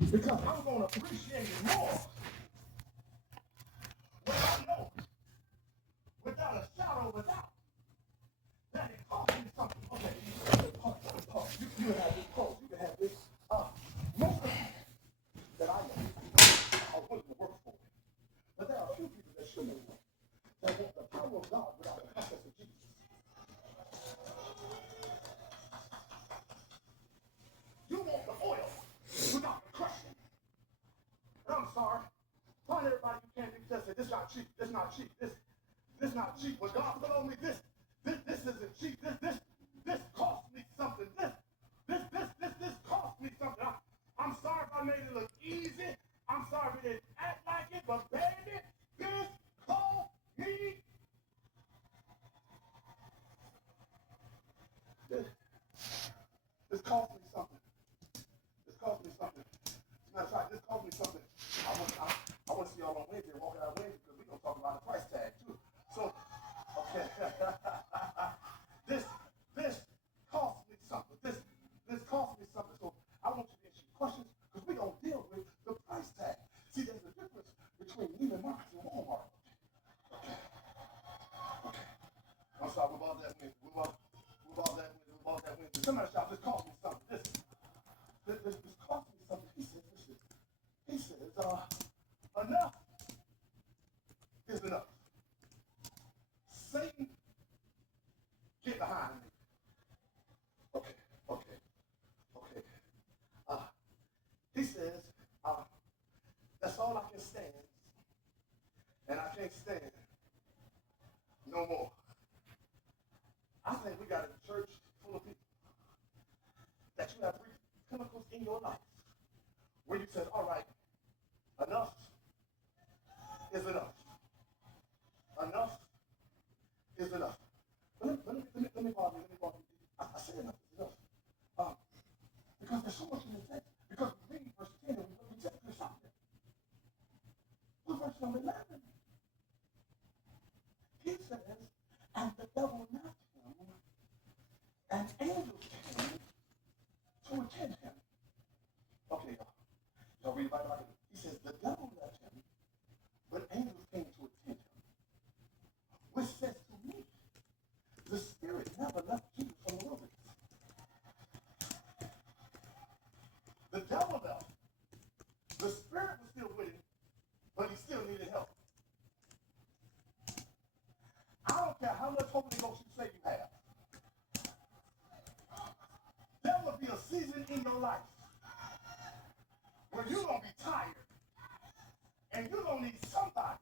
Because I'm going to appreciate it more when I know without a shadow of a doubt that it cost me something. Okay, Paul, you can have this, Paul, you can have this. Most of the people that I know are willing to work for it. But there are a few people that shouldn't know that want the power of God without the process of Jesus. You want the oil without the crushing. And I'm sorry. Find everybody you can that say, this not cheap, this not cheap, this not cheap. When God put on me this isn't cheap. This cost me something. This cost me something. I'm sorry if I made it look easy. I'm sorry if it didn't act like it, but baby, this cost me. This cost me something. This cost me something. As a matter of fact, this cost me something. I want to see y'all on Wednesday, walking out Wednesday, because we're going to talk about the price tag, too. So, okay. this cost me something. This cost me something. So, I want you to answer questions, because we're going to deal with the price tag. See, there's a difference between Neiman Marcus and Walmart. Okay. I'm sorry, we're about that Wednesday. We're about that Wednesday. Somebody shout, this cost me something. This cost me something. He says, enough is enough. Satan, get behind me. Okay. He says, that's all I can stand, and I can't stand no more. I think we got a church full of people that you have reached pinnacles in your life where you said, all right, enough is enough. Enough is enough. Let me pause you. I said enough is enough. Because there's so much in the text. Because we read verse 10 and we check this out there. Look verse number 11. He says, and the devil left him, and angels came to attend him. Okay, y'all read about it. He says, the devil left him, but angels came to attend him. Which says to me, the spirit never left Jesus from the wilderness. The devil left. The spirit was still with him, but he still needed help. I don't care how much Holy Ghost you say you have. There will be a season in your life where you're going to be tired and you're going to need somebody.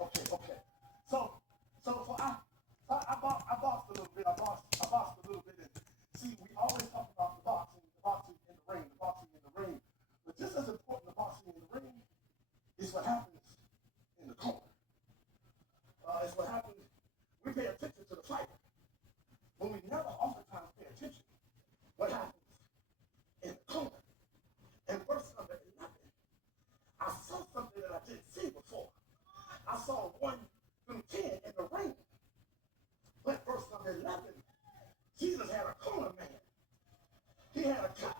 Okay. So I boxed a little bit. I boxed a little bit. And see, we always talk about the boxing in the ring. But just as important as boxing in the ring is what happens in the corner. It's what happens. We pay attention to the fighter, but we never oftentimes pay attention what happens in the corner. In verse number 11, I saw something that I didn't see before. I saw 1 through 10 in the ring. But verse number 11, Jesus had a corner man. He had a cut